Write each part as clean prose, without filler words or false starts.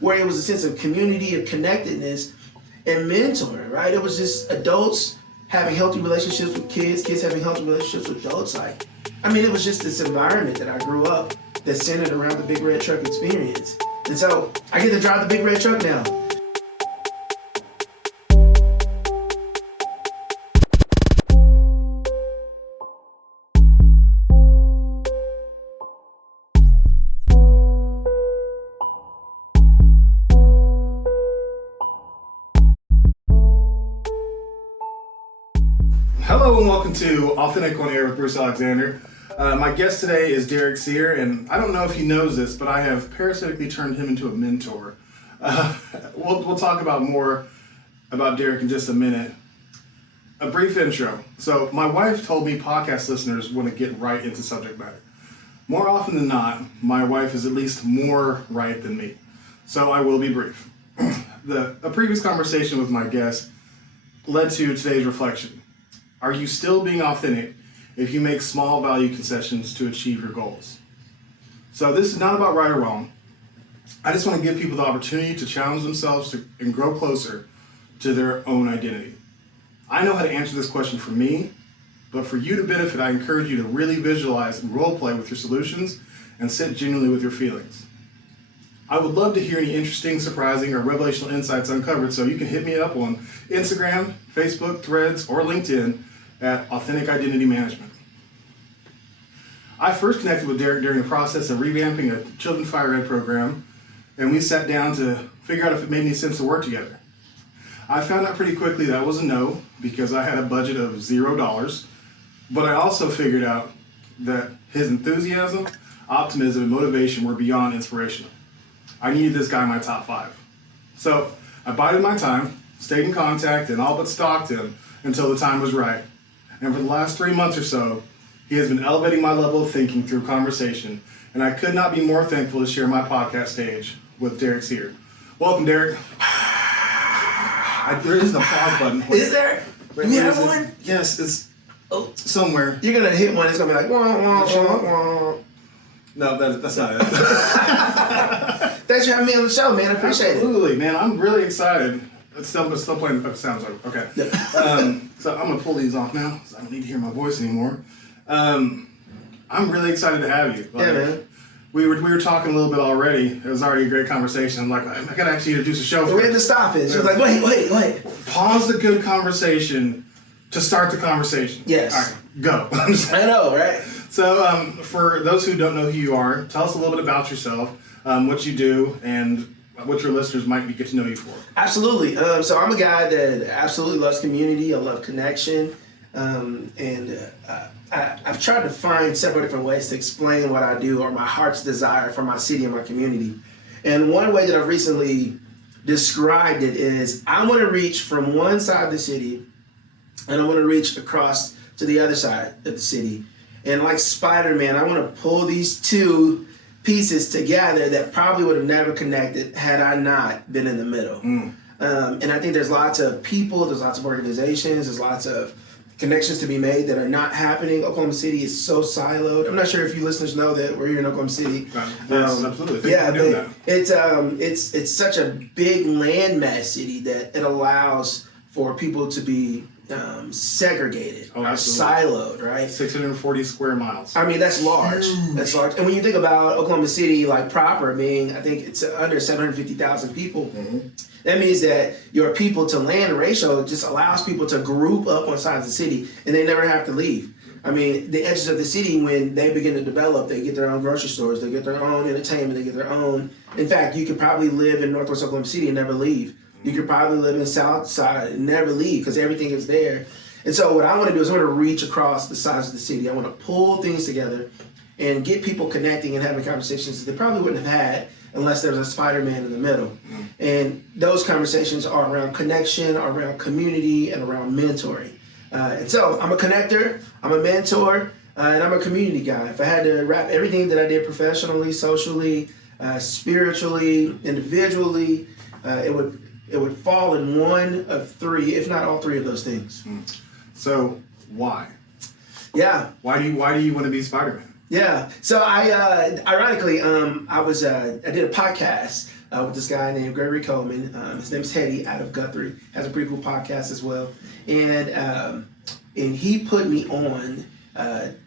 where it was a sense of community, of connectedness, and mentoring, right? It was just adults having healthy relationships with kids, kids having healthy relationships with adults. It was just this environment that I grew up that's centered around the Big Red Truck experience. And so I get to drive the Big Red Truck now. Hello and welcome to Authentic on Air with Bruce Alexander. My guest today is Derrick Sier, and I don't know if he knows this, but I have parasitically turned him into a mentor. We'll talk about more about Derrick in just a minute. A brief intro. So my wife told me podcast listeners want to get right into subject matter. More often than not, my wife is at least more right than me. So I will be brief. A previous conversation with my guest led to today's reflection. Are you still being authentic if you make small value concessions to achieve your goals? So this is not about right or wrong. I just want to give people the opportunity to challenge themselves and grow closer to their own identity. I know how to answer this question for me, but for you to benefit, I encourage you to really visualize and role play with your solutions and sit genuinely with your feelings. I would love to hear any interesting, surprising, or revelational insights uncovered, so you can hit me up on Instagram, Facebook, Threads, or LinkedIn at Authentic Identity Management. I first connected with Derrick during the process of revamping a children's fire ed program, and we sat down to figure out if it made any sense to work together. I found out pretty quickly that was a no, because I had a budget of $0, but I also figured out that his enthusiasm, optimism, and motivation were beyond inspirational. I needed this guy in my top 5. So I bided my time, stayed in contact, and all but stalked him until the time was right. And for the last 3 months or so, he has been elevating my level of thinking through conversation, and I could not be more thankful to share my podcast stage with Derrick Sier. Welcome, Derrick. There is an applause button. Is there? Wait, you have one? Yes, it's somewhere. You're going to hit one, it's going to be like, wah, wah, wah, wah. No, that's not it. Thanks for having me on the show, man. I appreciate Absolutely, man. I'm really excited. It's still playing the sounds like okay. So I'm gonna pull these off now, so I don't need to hear my voice anymore. I'm really excited to have you. Yeah, man. We were talking a little bit already. It was already a great conversation. I'm like, I gotta actually introduce a show. We had to stop it. She was like, wait. Pause the good conversation to start the conversation. Yes. All right, go. I know, right? So for those who don't know who you are, tell us a little bit about yourself, what you do, and what your listeners might get to know you for. Absolutely. So I'm a guy that absolutely loves community. I love connection. I've tried to find several different ways to explain what I do or my heart's desire for my city and my community. And one way that I've recently described it is I want to reach from one side of the city and I want to reach across to the other side of the city. And like Spider-Man, I want to pull these two pieces together that probably would have never connected had I not been in the middle. And I think there's lots of people, there's lots of organizations, there's lots of connections to be made that are not happening. Oklahoma City is so siloed. I'm not sure if you listeners know that we're here in Oklahoma City. Yes, absolutely. It's such a big landmass city that it allows for people to be segregated, or siloed, right? 640 square miles. I mean, that's large. That's large. And when you think about Oklahoma City, like proper being, I think it's under 750,000 people. Mm-hmm. That means that your people to land ratio just allows people to group up on sides of the city, and they never have to leave. I mean, the edges of the city, when they begin to develop, they get their own grocery stores, they get their own entertainment, they get their own. In fact, you could probably live in Northwest Oklahoma City and never leave. You could probably live in the South Side and never leave because everything is there. And so what I want to do is I want to reach across the sides of the city. I want to pull things together and get people connecting and having conversations that they probably wouldn't have had unless there was a Spider-Man in the middle. And those conversations are around connection, around community, and around mentoring. And so I'm a connector, I'm a mentor, and I'm a community guy. If I had to wrap everything that I did professionally, socially, spiritually, individually, it would fall in one of three, if not all three of those things. So why? Yeah. Why do you want to be Spider-Man? Yeah. So I ironically, I did a podcast with this guy named Gregory Coleman. His name is Hetty out of Guthrie. Has a pretty cool podcast as well. And he put me on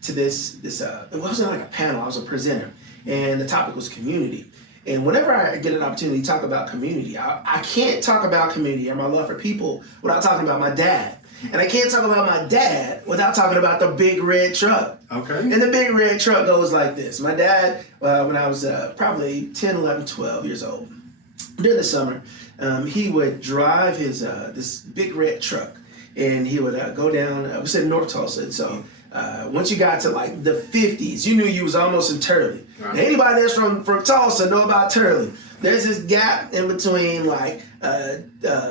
to this. It wasn't like a panel. I was a presenter, and the topic was community. And whenever I get an opportunity to talk about community, I can't talk about community or my love for people without talking about my dad. And I can't talk about my dad without talking about the big red truck. Okay. And the big red truck goes like this. My dad, when I was probably 10, 11, 12 years old, during the summer, he would drive his this big red truck. And he would go down, we said North Tulsa. And so once you got to like the 50s, you knew you was almost in Turley. Right. Now, anybody that's from Tulsa know about Turley. There's this gap in between like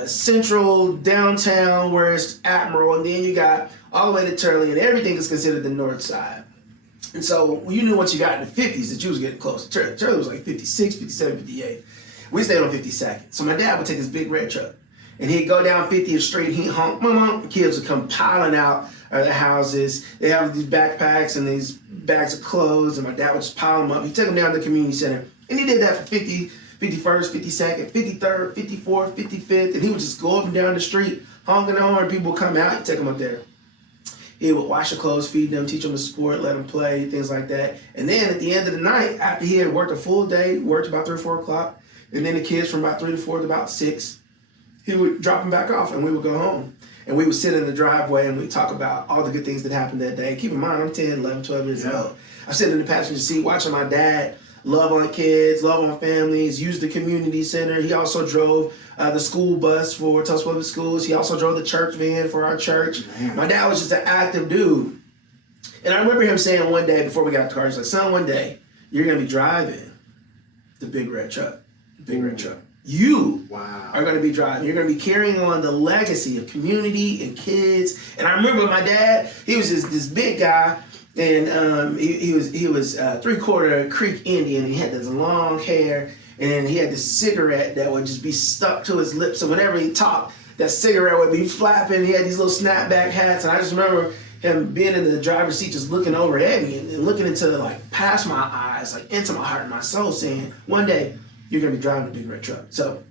central downtown where it's Admiral, and then you got all the way to Turley, and everything is considered the north side. And so you knew once you got in the 50s that you was getting close to Turley. Turley was like 56, 57, 58. We stayed on 52nd. So my dad would take his big red truck, and he'd go down 50th Street, he'd honk, mom, kids would come piling out of the houses. They have these backpacks and these bags of clothes, and my dad would just pile them up. He'd take them down to the community center, and he did that for 50, 51st, 52nd, 53rd, 54th, 55th, and he would just go up and down the street, honking the horn, people would come out, he'd take them up there. He would wash their clothes, feed them, teach them a sport, let them play, things like that. And then at the end of the night, after he had worked a full day, worked about 3 or 4 o'clock, and then the kids from about 3 to 4 to about 6, he would drop them back off and we would go home. And we would sit in the driveway and we'd talk about all the good things that happened that day. Keep in mind, I'm 10, 11, 12 years old. I'm sitting in the passenger seat watching my dad love on kids, love on families, use the community center. He also drove the school bus for Tulsa Public Schools. He also drove the church van for our church. Man. My dad was just an active dude. And I remember him saying one day before we got to the car, he's like, son, one day you're going to be driving the big red truck. The big red truck. You are going to be driving. You're going to be carrying on the legacy of community and kids. And I remember my dad, he was this big guy. And he was 3/4 Creek Indian. He had this long hair, and he had this cigarette that would just be stuck to his lips. So whenever he talked, that cigarette would be flapping. He had these little snapback hats, and I just remember him being in the driver's seat, just looking over at me and looking into like past my eyes, like into my heart and my soul, saying, "One day you're gonna be driving a big red truck." So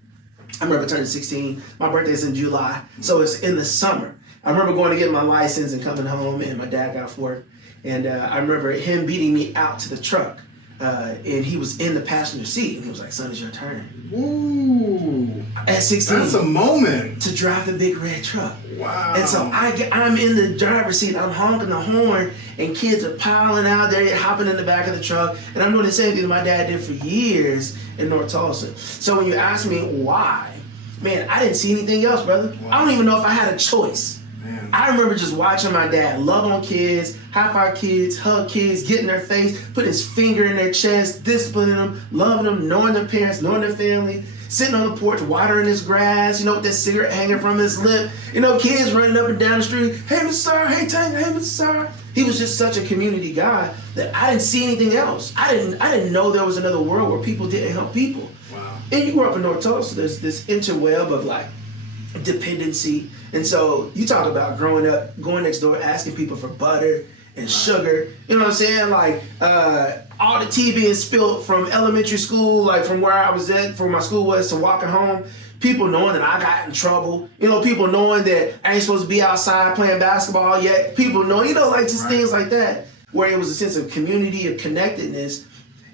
I remember turning 16. My birthday's in July, so it's in the summer. I remember going to get my license and coming home, and my dad got off work. And I remember him beating me out to the truck, and he was in the passenger seat, and he was like, "Son, it's your turn." Ooh. At 16. That's a moment. To drive the big red truck. Wow. And so I'm in the driver's seat, I'm honking the horn, and kids are piling out there, hopping in the back of the truck, and I'm doing the same thing that my dad did for years in North Tulsa. So when you ask me why, man, I didn't see anything else, brother. Wow. I don't even know if I had a choice. Man. I remember just watching my dad love on kids, high-five kids, hug kids, get in their face, put his finger in their chest, disciplining them, loving them, knowing their parents, knowing their family, sitting on the porch, watering his grass, with that cigarette hanging from his lip. Kids running up and down the street, "Hey, Mr. Sir, hey, Tank, hey, Mr. Sir." He was just such a community guy that I didn't see anything else. I didn't know there was another world where people didn't help people. Wow. And you grew up in North Tulsa, there's this interweb of like dependency. And so you talk about growing up, going next door, asking people for butter and sugar. You know what I'm saying? Like all the tea being spilled from elementary school, like from where I was at, from my school was to walking home. People knowing that I got in trouble. People knowing that I ain't supposed to be outside playing basketball yet. People know, like just things like that. Where it was a sense of community, of connectedness,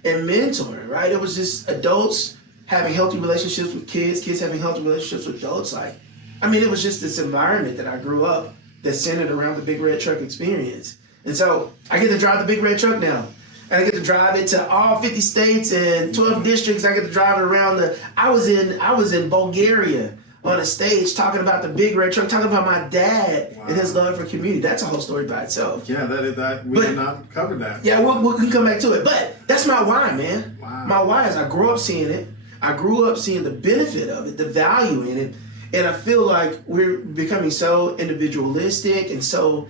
and mentoring, right? It was just adults having healthy relationships with kids, kids having healthy relationships with adults. It was just this environment that I grew up that's centered around the big red truck experience. And so I get to drive the big red truck now. And I get to drive it to all 50 states and 12 districts. I get to drive it around I was in Bulgaria on a stage talking about the big red truck, talking about my dad and his love for community. That's a whole story by itself. Yeah, we did not cover that. Yeah, we can come back to it. But that's my why, man. Wow. My why is I grew up seeing it. I grew up seeing the benefit of it, the value in it. And I feel like we're becoming so individualistic and so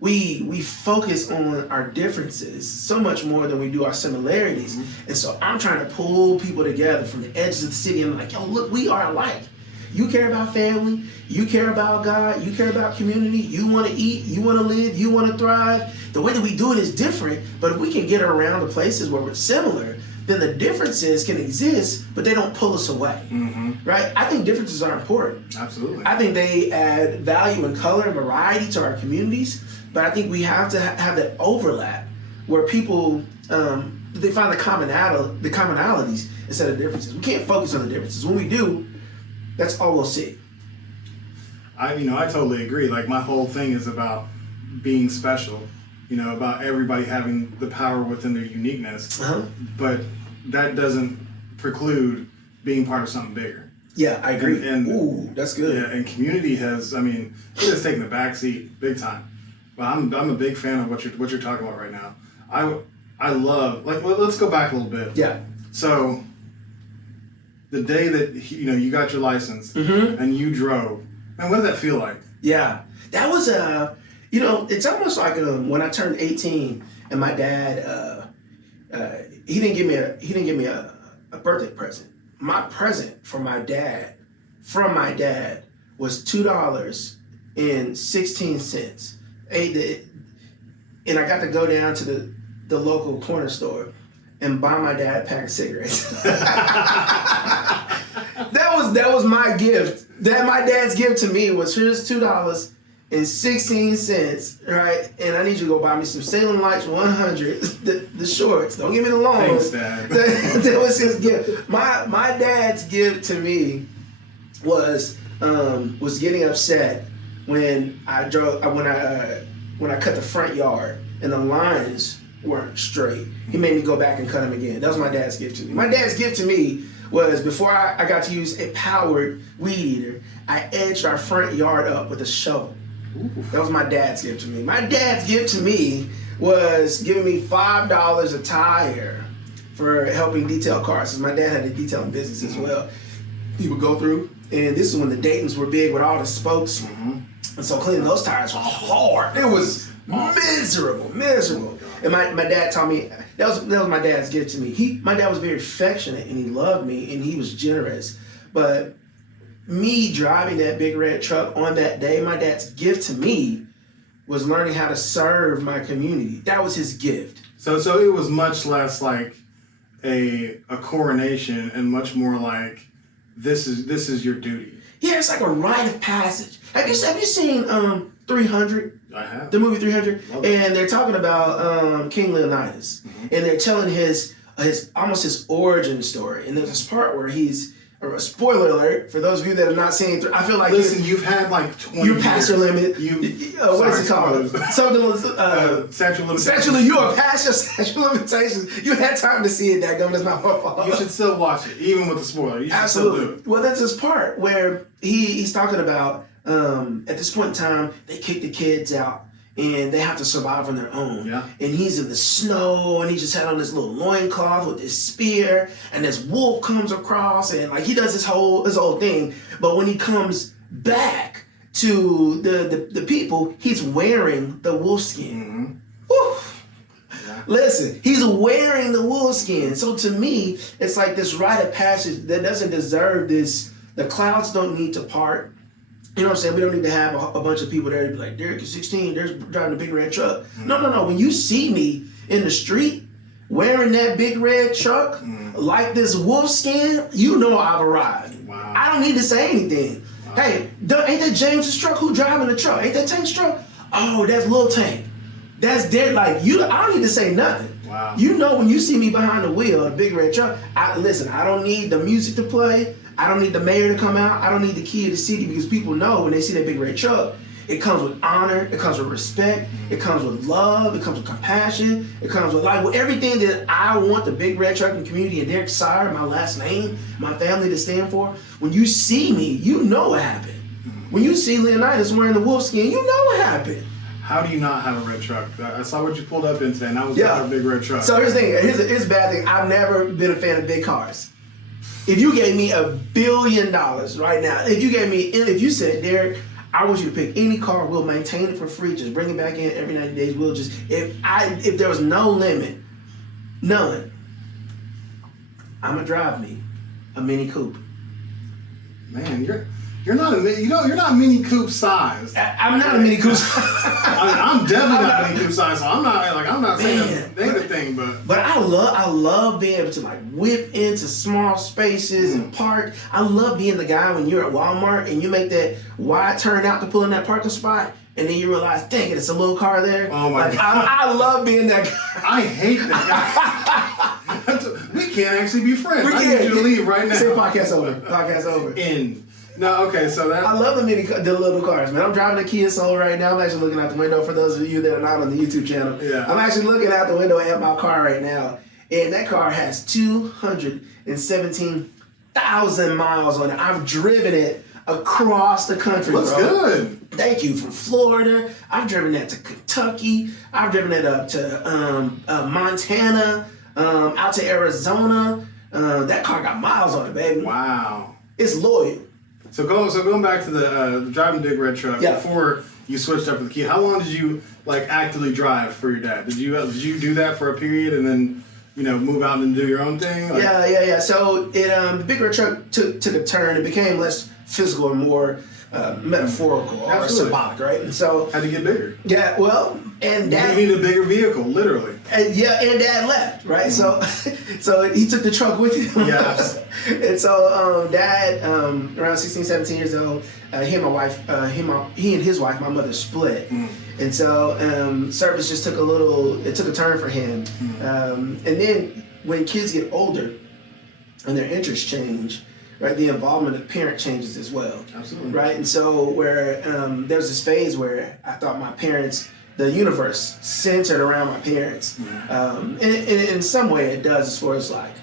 we focus on our differences so much more than we do our similarities. Mm-hmm. And so I'm trying to pull people together from the edges of the city and like, yo, look, we are alike. You care about family. You care about God. You care about community. You want to eat. You want to live. You want to thrive. The way that we do it is different, but if we can get around the places where we're similar, then the differences can exist, but they don't pull us away, right? I think differences are important. Absolutely. I think they add value and color and variety to our communities, but I think we have to have that overlap where people, they find the commonalities instead of differences. We can't focus on the differences. When we do, that's all we'll see. I totally agree. Like, my whole thing is about being special, about everybody having the power within their uniqueness. But that doesn't preclude being part of something bigger. Yeah, I agree. And ooh, that's good. Yeah, and community has, it has taken the back seat big time. But I'm a big fan of what you're talking about right now. I love, like, let's go back a little bit. Yeah. So the day that you got your license and you drove, man, what did that feel like? Yeah, that was it's almost like when I turned 18 and my dad he didn't give me a birthday present. My present from my dad was $2.16. And I got to go down to the local corner store and buy my dad a pack of cigarettes. That was my gift. That my dad's gift to me was, here's $2.16, right? And I need you to go buy me some Salem Lights 100, the shorts. Don't give me the long Thanks, ones. Dad. That was his gift. My dad's gift to me was getting upset when I cut the front yard and the lines weren't straight. He made me go back and cut them again. That was my dad's gift to me. My dad's gift to me was, before I got to use a powered weed eater, I edged our front yard up with a shovel. Ooh. That was my dad's gift to me. My dad's gift to me was giving me $5 a tire for helping detail cars. Because my dad had a detailing business as well. He would go through, and this is when the Daytons were big with all the spokes. And so cleaning those tires was hard. It was miserable. And my dad taught me, that was my dad's gift to me. My dad was very affectionate, and he loved me, and he was generous. But me driving that big red truck on that day, my dad's gift to me was learning how to serve my community. That was his gift. So it was much less like a coronation and much more like, this is your duty. Yeah, it's like a rite of passage. Have you seen 300? I have. The movie 300? And they're talking about King Leonidas. And they're telling his almost his origin story. And there's this part where a spoiler alert for those of you that have not seen. I feel like you've had like 20 you're past your limit. What is it called? Something. Statute of limitations. You are past your statute of limitations. You had time to see it. That gum is not my fault. You should still watch it, even with the spoiler. You should Absolutely. Still do it. Well, that's this part where he's talking about at this point in time they kick the kids out. And they have to survive on their own. Yeah. And he's in the snow, and he just had on this little loincloth with this spear, and this wolf comes across, and like he does this whole thing. But when he comes back to the people, he's wearing the wolf skin. Woo! Yeah. Listen, he's wearing the wolf skin. So to me, it's like this rite of passage that doesn't deserve this. The clouds don't need to part. You know what I'm saying? We don't need to have a bunch of people there to be like, Derrick is 16, there's driving a big red truck. No. When you see me in the street wearing that big red truck, like this wolf skin, you know I've arrived. Wow. I don't need to say anything. Wow. Hey, ain't that James's truck? Who driving the truck? Ain't that Tank's truck? Oh, that's Lil Tank. That's Derrick. Like, I don't need to say nothing. Wow. You know when you see me behind the wheel of a big red truck, I don't need the music to play. I don't need the mayor to come out. I don't need the key of the city, because people know when they see that big red truck, it comes with honor, it comes with respect, it comes with love, it comes with compassion, it comes with with everything that I want the big red truck and community and Derrick Sier, my last name, my family to stand for. When you see me, you know what happened. When you see Leonidas wearing the wolf skin, you know what happened. How do you not have a red truck? I saw what you pulled up in today, and I was a big red truck. So here's the thing. Here's a bad thing. I've never been a fan of big cars. If you gave me $1 billion right now, if you said, Derrick, I want you to pick any car, we'll maintain it for free, just bring it back in every 90 days, we'll just, if there was no limit, none, I'm gonna drive me a Mini Coupe. Man, You're not you're not Mini Coupe size. I'm not a Mini Coupe. I'm definitely not Mini Coupe size, so I'm not saying a negative thing, but I love being able to like whip into small spaces and park. I love being the guy when you're at Walmart and you make that wide turn out to pull in that parking spot. And then you realize, dang it, it's a little car there. Oh my God. I love being that guy. I hate that guy. We can't actually be friends. I need you to leave right now. Say podcast over. Podcast over. In. No, okay, so that... I love the little cars, man. I'm driving a Kia Soul right now. I'm actually looking out the window for those of you that are not on the YouTube channel. Yeah. I'm actually looking out the window at my car right now. And that car has 217,000 miles on it. I've driven it across the country, Looks good. Thank you. From Florida. I've driven that to Kentucky. I've driven it up to Montana, out to Arizona. That car got miles on it, baby. Wow. It's loyal. So going back to the driving big red truck, before you switched up to the Kia, how long did you like actively drive for your dad? Did you do that for a period and then move out and do your own thing? Like, yeah. So the big red truck took a turn. It became less physical and more metaphorical or symbolic, right? And so had to get bigger. Yeah, well, and Dad you need a bigger vehicle, literally. And Dad left, right? So he took the truck with him. Yes. And so Dad, around 16, 17 years old, he and my wife, he and his wife, my mother, split. And so service just took a turn for him. And then when kids get older and their interests change, right, the involvement of parent changes as well. Absolutely. Right, and so where there's this phase where I thought my parents, the universe centered around my parents. And in some way it does, as far as like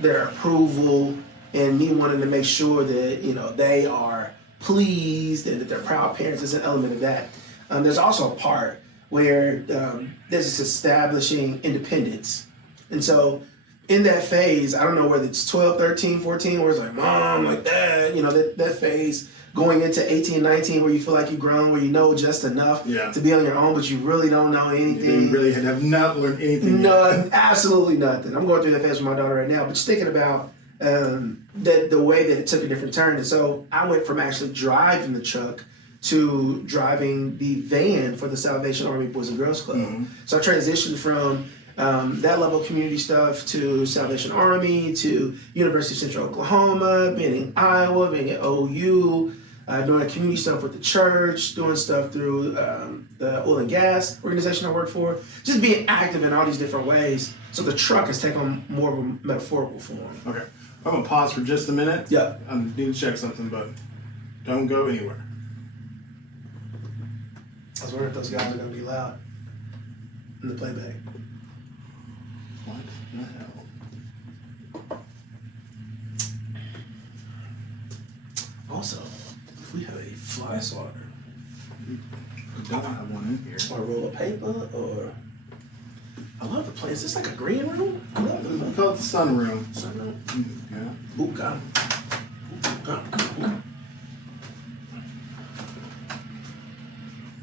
their approval and me wanting to make sure that they are pleased and that they're proud parents. There's an element of that. There's also a part where there's this establishing independence. And so in that phase, I don't know whether it's 12, 13, 14, where it's like mom, like dad, that phase going into 18, 19, where you feel like you've grown, where you know just enough to be on your own, but you really don't know anything. You really have not learned anything. No, absolutely nothing. I'm going through that phase with my daughter right now, but just thinking about the way that it took a different turn. And so I went from actually driving the truck to driving the van for the Salvation Army Boys and Girls Club. So I transitioned from that level of community stuff to Salvation Army, to University of Central Oklahoma, being in Iowa, being at OU, doing community stuff with the church, doing stuff through the oil and gas organization I work for, just being active in all these different ways. So the truck has taken on more of a metaphorical form. Okay. I'm going to pause for just a minute. Yeah. I need to check something, but don't go anywhere. I was wondering if those guys are going to be loud in the playback. What the hell? Also, if we have a fly swatter, We don't have one in here. or a roll of paper, or I love the place. Is this like a green room? I love We it. call it the sunroom. Sunroom. Yeah. Ooh, got him. Got him.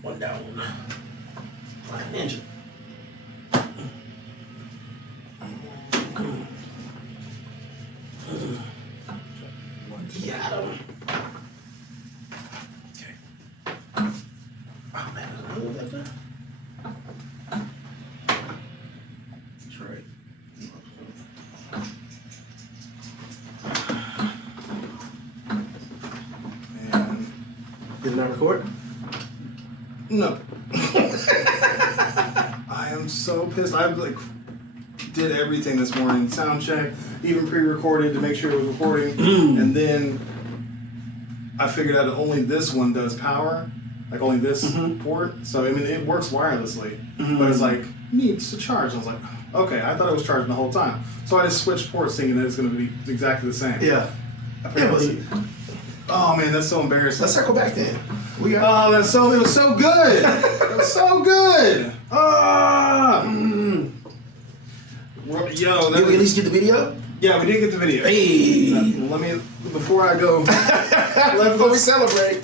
One down. Like a ninja. Got him. Okay. Oh man, there's another one back there. That's right. And Did it not record? no. I am so pissed. I did everything this morning. Sound check, even pre-recorded to make sure it was recording. And then I figured out that only this one does power. Like only this port. So I mean it works wirelessly. But it's like needs to charge. I was like, okay, I thought it was charging the whole time. So I just switched ports thinking that it's gonna be exactly the same. Yeah. Apparently. Oh man, that's so embarrassing. Let's circle back then. We are. Oh, it was so good. It was so good. Yo, Did we at least get the video? yeah, we did get the video. Hey. Let me before I go. Before we celebrate.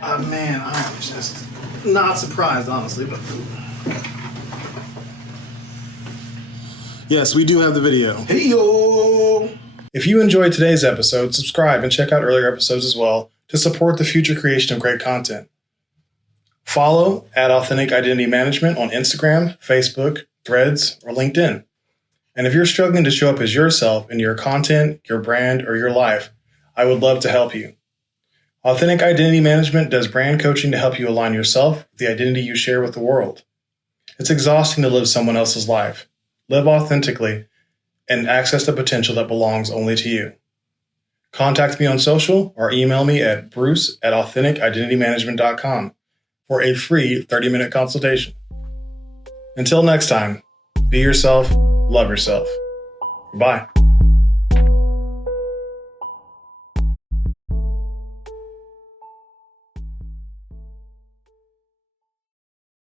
Man, I'm just not surprised, honestly, but yes, we do have the video. Hey yo. If you enjoyed today's episode, subscribe and check out earlier episodes as well. to support the future creation of great content. Follow at Authentic Identity Management on Instagram, Facebook, Threads, or LinkedIn. And if you're struggling to show up as yourself in your content, your brand, or your life, I would love to help you. Authentic Identity Management does brand coaching to help you align yourself with the identity you share with the world. It's exhausting to live someone else's life. Live authentically and access the potential that belongs only to you. Contact me on social or email me at bruce@AuthenticIdentityManagement.com for a free 30-minute consultation. Until next time, be yourself, love yourself. Goodbye.